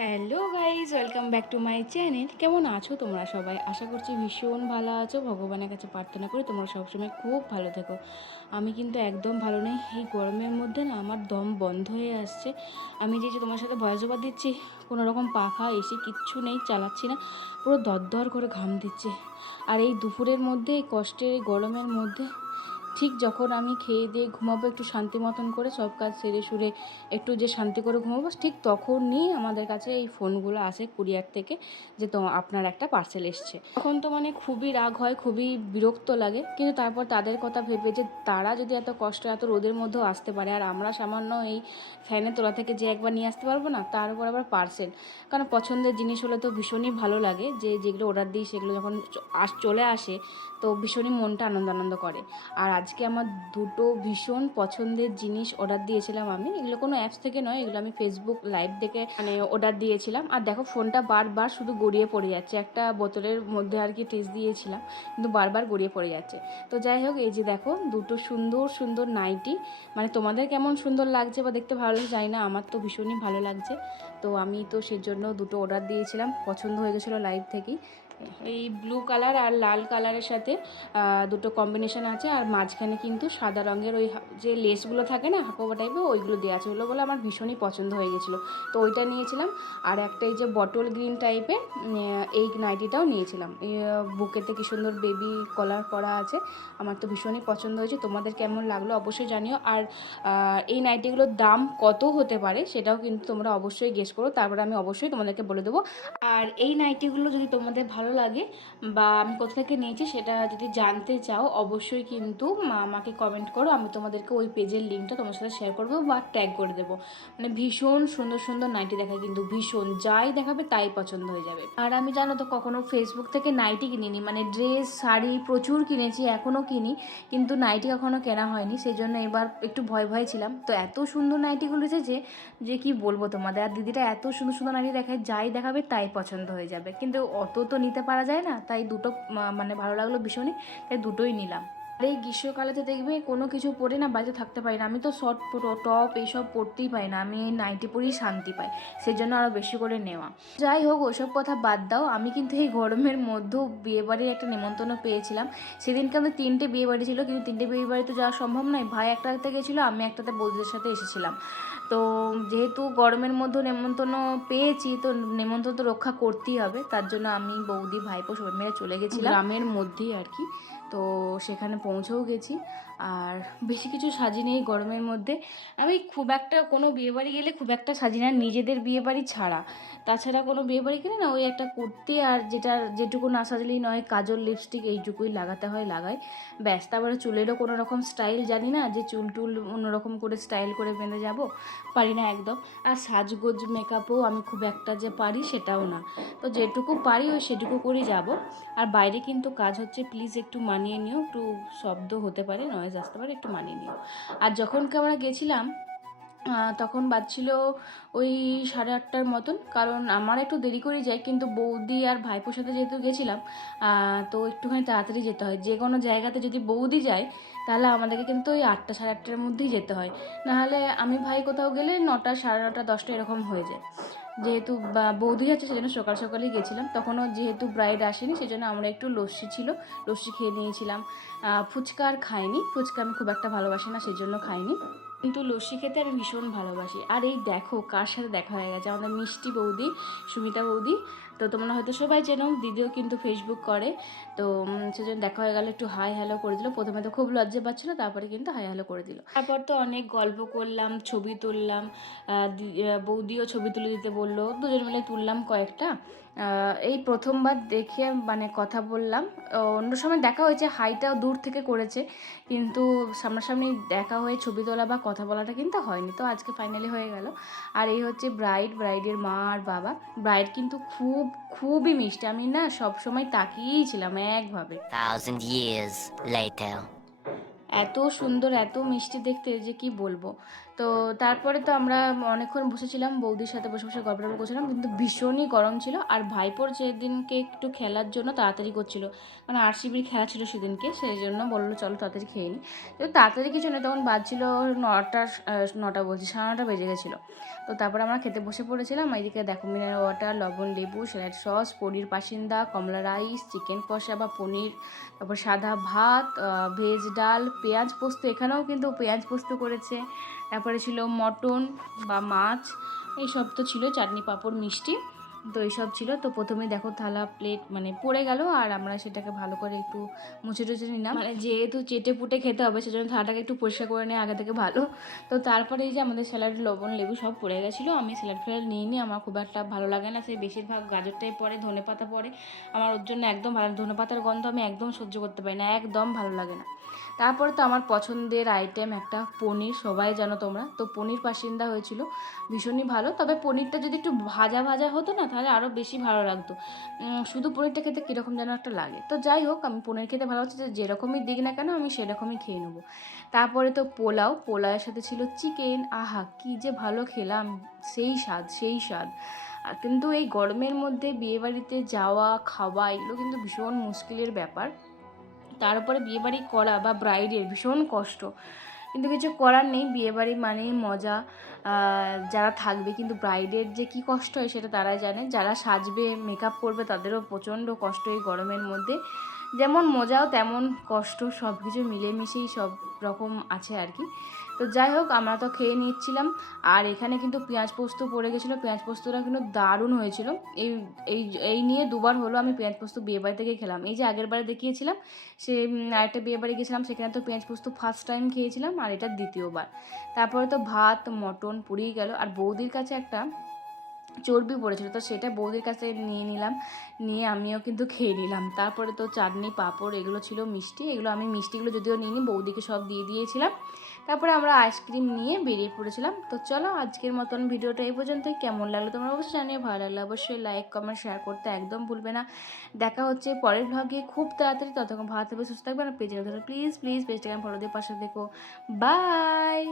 Hello guys, welcome back to my channel. কেমন আছো তোমরা সবাই? আশা করছি ভীষণ ভালো আছো। ভগবানের কাছে প্রার্থনা করি তোমরা সবসময় খুব ভালো থেকো। আমি কিন্তু একদম ভালো নেই। এই গরমের মধ্যে না আমার দম বন্ধ হয়ে আসছে। আমি যে তোমার সাথে ভয়েস ওভার দিচ্ছি, কোনো রকম পাখা এসি কিচ্ছু নেই, চালাচ্ছি না, পুরো দরদর করে ঘাম দিচ্ছে। আর এই দুপুরের মধ্যে, এই কষ্টের এই গরমের মধ্যে ঠিক যখন আমি খেয়ে দিয়ে ঘুমাবো একটু শান্তি মতন করে, সব কাজ সেরে সুরে একটু যে শান্তি করে ঘুমাবো, ঠিক তখনই আমাদের কাছে এই ফোনগুলো আসে কুরিয়ার থেকে, যে তো আপনার একটা পার্সেল এসছে। তখন তো মানে খুবই রাগ হয়, খুবই বিরক্ত লাগে, কিন্তু তারপর তাদের কথা ভেবে যে তারা যদি এত কষ্ট এত রোদের মধ্যেও আসতে পারে, আর আমরা সামান্য এই ফ্যানের তলা থেকে যে একবার নিয়ে আসতে পারবো না, তার উপর আবার পার্সেল। কারণ পছন্দের জিনিস হলে তো ভীষণই ভালো লাগে, যে যেগুলো অর্ডার দিই সেগুলো যখন চলে আসে তো ভীষণই মনটা আনন্দ আনন্দ করে। আর আজকে আমার দুটো ভীষণ পছন্দের জিনিস অর্ডার দিয়েছিলাম আমি। এগুলো কোনো অ্যাপস থেকে নয়, এগুলো আমি ফেসবুক লাইভ দেখে মানে অর্ডার দিয়েছিলাম। আর দেখো ফোনটা বারবার শুধু গড়িয়ে পড়ে যাচ্ছে। একটা বোতলের মধ্যে আর কি টেস্ট দিয়েছিলাম, কিন্তু বারবার গড়িয়ে পড়ে যাচ্ছে। তো যাই হোক, এই যে দেখো দুটো সুন্দর সুন্দর নাইটি, মানে তোমাদের কেমন সুন্দর লাগছে বা দেখতে ভালো লাগছে জানি না, আমার তো ভীষণই ভালো লাগছে। তো আমি তো সেজন্য দুটো অর্ডার দিয়েছিলাম, পছন্দ হয়ে গেছিলো লাইভ থেকেই। এই ব্লু কালার আর লাল কালারের সাথে দুটো কম্বিনেশন আছে, আর মাঝখানে কিন্তু সাদা রঙের ওই যে লেসগুলো থাকে না হাকোবা টাইপের, ওইগুলো দেওয়া আছে। ওগুলো বলে আমার ভীষণই পছন্দ হয়ে গেছিলো, তো ওইটা নিয়েছিলাম। আর একটা এই যে বটল গ্রিন টাইপের এই নাইটিটাও নিয়েছিলাম। এই বুকেতে কি সুন্দর বেবি কলার করা আছে, আমার তো ভীষণই পছন্দ হয়েছে। তোমাদের কেমন লাগলো অবশ্যই জানিও। আর এই নাইটিগুলোর দাম কত হতে পারে সেটাও কিন্তু তোমরা অবশ্যই গেস করো, তারপরে আমি অবশ্যই তোমাদেরকে বলে দেবো। আর এই নাইটিগুলো যদি তোমাদের ভালো লাগে বা আমি কোথা থেকে নিয়েছি সেটা যদি জানতে চাও, অবশ্যই কিন্তু আমাকে কমেন্ট করো, আমি তোমাদেরকে ওই পেজের লিঙ্কটা তোমার সাথে শেয়ার করবো বা ট্যাগ করে দেবো। মানে ভীষণ সুন্দর সুন্দর নাইটি দেখায়, কিন্তু ভীষণ যাই দেখাবে তাই পছন্দ হয়ে যাবে। আর আমি জানো তো কখনো ফেসবুক থেকে নাইটি কিনিনি, মানে ড্রেস শাড়ি প্রচুর কিনেছি, এখনও কিনি, কিন্তু নাইটি কখনো কেনা হয়নি। সেই জন্য এবার একটু ভয় ভয় ছিলাম। তো এত সুন্দর নাইটিগুলো এসেছে যে কি বলবো তোমাদের। আর দিদিটা এত সুন্দর সুন্দর নাইটি দেখায়, যাই দেখাবে তাই পছন্দ হয়ে যাবে, কিন্তু অত তো নিতে পারা যায় না, তাই দুটো মানে ভালো লাগলো ভীষণই, তাই দুটোই নিলাম। আর এই গ্রীষ্মকালেতে দেখবে কোনো কিছু পরে না বাড়িতে থাকতে পারি না, আমি তো শর্ট টপ এইসব পরতেই পাই না, আমি এই নাইটি পরেই শান্তি পাই, সেই জন্য আরও বেশি করে নেওয়া। যাই হোক, ওসব কথা বাদ দাও। আমি কিন্তু এই গরমের মধ্যেও বিয়েবাড়ির একটা নিমন্ত্রণ পেয়েছিলাম। সেদিনকে আমাদের 3টে বিয়েবাড়ি ছিল, কিন্তু 3টে বিয়েবাড়ি তো যাওয়া সম্ভব নয়। ভাই একটাতে গেছিলো, আমি একটাতে বৌদিদের সাথে এসেছিলাম। তো যেহেতু গরমের মধ্যে নেমন্তন্ন পেয়েছি, তো নেমন্তন্ন তো রক্ষা করতেই হবে, তার জন্য আমি বৌদি ভাইপো সবাই মিলে চলে গেছিলাম গ্রামের মধ্যেই আর কি। তো সেখানে পৌঁছেও গেছি, আর বেশি কিছু সাজি নেই গরমের মধ্যে। আমি খুব একটা কোনো বিয়েবাড়ি গেলে খুব একটা সাজি না, নিজেদের বিয়েবাড়ি ছাড়া। তাছাড়া কোনো বিয়েবাড়ি গেলে না ওই একটা কুর্তি আর যেটুকু না সাজলেই নয়, কাজল লিপস্টিক এইটুকুই লাগাতে হয় লাগাই, ব্যাস। তারপরে চুলেরও কোনো রকম স্টাইল জানি না, যে চুল টুল অন্যরকম করে স্টাইল করে বেঁধে যাব, পারি না একদম। আর সাজগোজ মেকআপও আমি খুব একটা যে পারি সেটাও না। তো যেটুকু পারি ওই সেটুকু করেই যাব। আর বাইরে কিন্তু কাজ হচ্ছে, প্লিজ একটু মানিয়ে নিও, একটু শব্দ হতে পারে, নয়েজ আসতে পারে, একটু মানিয়ে নিও। আর যখন আমরা গেছিলাম তখন বাজছিল ওই 8:30টার মতন, কারণ আমার একটু দেরি করে যায়, কিন্তু বৌদি আর ভাইপোর সাথে যেহেতু গেছিলাম তো একটুখানি তাড়াতাড়ি যেতে হয়। যে কোনো জায়গাতে যদি বৌদি যায় তাহলে আমাদেরকে কিন্তু ওই 8টা 8:30টার মধ্যেই যেতে হয়, নাহলে আমি ভাই কোথাও গেলে 9টা 9:30 10টা এরকম হয়ে যায়। যেহেতু বৌদি যাচ্ছে সেজন্য সকাল সকালেই গেছিলাম, তখনও যেহেতু ব্রাইড আসেনি সেজন্য আমরা একটু লস্যি ছিল, লস্যি খেয়ে নিয়েছিলাম। ফুচকা আর খাইনি, ফুচকা আমি খুব একটা ভালোবাসি না সেজন্য খাইনি, কিন্তু লস্যি খেতে আমি ভীষণ ভালোবাসি। আর এই দেখো কার সাথে দেখা হয়ে গেছে, আমাদের মিষ্টি বৌদি, সুমিতা বৌদি। তো তোমরা হয়তো সবাই চেনো, দিদিও কিন্তু ফেসবুক করে। তো সেজন্য দেখা হয়ে গেল, একটু হাই হ্যালো করে দিল। প্রথমে তো খুব লজ্জা পাচ্ছিলো, তারপরে কিন্তু হাই হ্যালো করে দিল। তারপর তো অনেক গল্প করলাম, ছবি তুললাম, বৌদিও ছবি তুলে দিতে বললো, দুজন মিলে তুললাম কয়েকটা। এই প্রথমবার দেখে মানে কথা বললাম। অন্য সময় দেখা হয়েছে, হাইটাও দূর থেকে করেছে, কিন্তু সামনাসামনি দেখা হয়ে ছবি তোলা বা কথা বলাটা কিন্তু হয়নি। তো আজকে ফাইনালি হয়ে গেল। আর এই হচ্ছে ব্রাইডের মা আর বাবা। ব্রাইড কিন্তু খুবই মিষ্টি, আমি না সব সময় তাকিয়েই ছিলাম একভাবে। 1,000 years later. এত সুন্দর এত মিষ্টি দেখতে যে কি বলবো। তো তারপরে তো আমরা অনেকক্ষণ বসেছিলাম, বৌদির সাথে বসে বসে গল্প টল্প করছিলাম, কিন্তু ভীষণই গরম ছিল। আর ভাইপোর সেদিনকে একটু খেলার জন্য তাড়াতাড়ি করছিল, মানে আরসিবির খেলা ছিল সেদিনকে, সেই জন্য বললো চলো তাড়াতাড়ি খেয়ে নিই। তো তাড়াতাড়ি কিছু নেই, তখন বাজছিল নটা, নটা বলছি 9:30 বেজে গেছিলো। তো তারপরে আমরা খেতে বসে পড়েছিলাম। এইদিকে দেখো মিনারেল ওয়াটার, লবণ, লেবু, স্যালাড সস, পনির পাসিন্দা, কমলা রাইস, চিকেন কষা বা পনির, তারপর সাদা ভাত, ভেজ ডাল, পেঁয়াজ পোস্ত, এখানেও কিন্তু পেঁয়াজ পোস্ত করেছে। তারপরে ছিল মটন বা মাছ, এইসব তো ছিল, চাটনি পাঁপড় মিষ্টি, তো এইসব ছিল। তো প্রথমেই দেখো থালা প্লেট মানে পড়ে গেল, আর আমরা সেটাকে ভালো করে একটু মুছে টুছে নিলাম, মানে যেহেতু চেটে পুটে খেতে হবে সেজন্য থালাটাকে একটু পরিষ্কার করে নেওয়া আগে থেকে ভালো। তো তারপরে এই যে আমাদের স্যালাড, লবণ, লেবু সব পড়ে গেছিলো। আমি স্যালাড ফ্যালাড নিয়ে নিই, আমার খুব একটা ভালো লাগে না, সেই বেশিরভাগ গাজরটাই পড়ে, ধনে পাতা পড়ে, আমার ওর জন্য একদম ভালো, ধনে পাতার গন্ধ আমি একদম সহ্য করতে পারি না, একদম ভালো লাগে না। তারপরে তো আমার পছন্দের আইটেম একটা পনির, সবাই জানো তোমরা, তো পনির পাসিন্দা হয়েছিল, ভীষণই ভালো। তবে পনিরটা যদি একটু ভাজা ভাজা হতো না তাহলে আরও বেশি ভালো লাগতো, শুধু পনিরটা খেতে কীরকম যেন একটা লাগে। তো যাই হোক, আমি পনির খেতে ভালো হচ্ছে, যে যেরকমই দিক না কেন আমি সেরকমই খেয়ে নেবো। তারপরে তো পোলাও, পোলাওয়ের সাথে ছিল চিকেন, আহা কী যে ভালো খেলাম, সেই স্বাদ সেই স্বাদ। আর কিন্তু এই গরমের মধ্যে বিয়েবাড়িতে যাওয়া খাওয়া এগুলো কিন্তু ভীষণ মুশকিলের ব্যাপার। তার উপরে বিয়েবাড়ি করা বা ব্রাইডের ভীষণ কষ্ট, কিন্তু কিছু করার নেই, বিয়েবাড়ি মানেই মজা। যারা থাকবে, কিন্তু ব্রাইডের যে কী কষ্ট হয় সেটা তারাই জানে, যারা সাজবে মেকআপ করবে তাদেরও প্রচণ্ড কষ্ট এই গরমের মধ্যে, যেমন মজাও তেমন কষ্ট, সব কিছু মিলেমিশেই সব রকম আছে আর কি। তো যাই হোক, আমরা তো খেয়ে নিচ্ছিলাম, আর এখানে কিন্তু পেঁয়াজ পোস্ত পড়ে গেছিলো, পেঁয়াজ পোস্তটা কিন্তু দারুণ হয়েছিল। এই এই এই নিয়ে দুবার হলো আমি পেঁয়াজ পোস্ত বিয়েবাড়ি থেকে খেলাম। এই যে আগের বারে দেখিয়েছিলাম, সে আরেকটা বিয়েবাড়ি গেছিলাম, সেখানে তো পেঁয়াজ পোস্ত ফার্স্ট টাইম খেয়েছিলাম, আর এটা দ্বিতীয়বার। তারপরে তো ভাত মটন পুড়িয়ে গেল, আর বৌদির কাছে একটা চর্বি পড়েছিল, তো সেটা বৌদির কাছে নিয়ে নিলাম, নিয়ে আমিও কিন্তু খেয়ে নিলাম। তারপরে তো চাটনি পাঁপড় এগুলো ছিল, মিষ্টি, এগুলো আমি মিষ্টিগুলো যদিও নিইনি, বৌদিকে সব দিয়ে দিয়েছিলাম। তারপরে আমরা আইসক্রিম নিয়ে বেরিয়ে পড়েছিলাম। তো চলো আজকের মতন ভিডিওটা এই পর্যন্তই। কেমন লাগলো তোমরা অবশ্যই জানিয়ে, ভালো লাগলে অবশ্যই লাইক কমেন্ট শেয়ার করতে একদম ভুলবে না। দেখা হচ্ছে পরের ভ্লগে খুব তাড়াতাড়ি, ততক্ষণ ভালো থাকবে, সুস্থ থাকবে, আর পেজে প্লিজ প্লিজ পেজটাকে ফলো দিয়ে পাশে দেখো। বাই।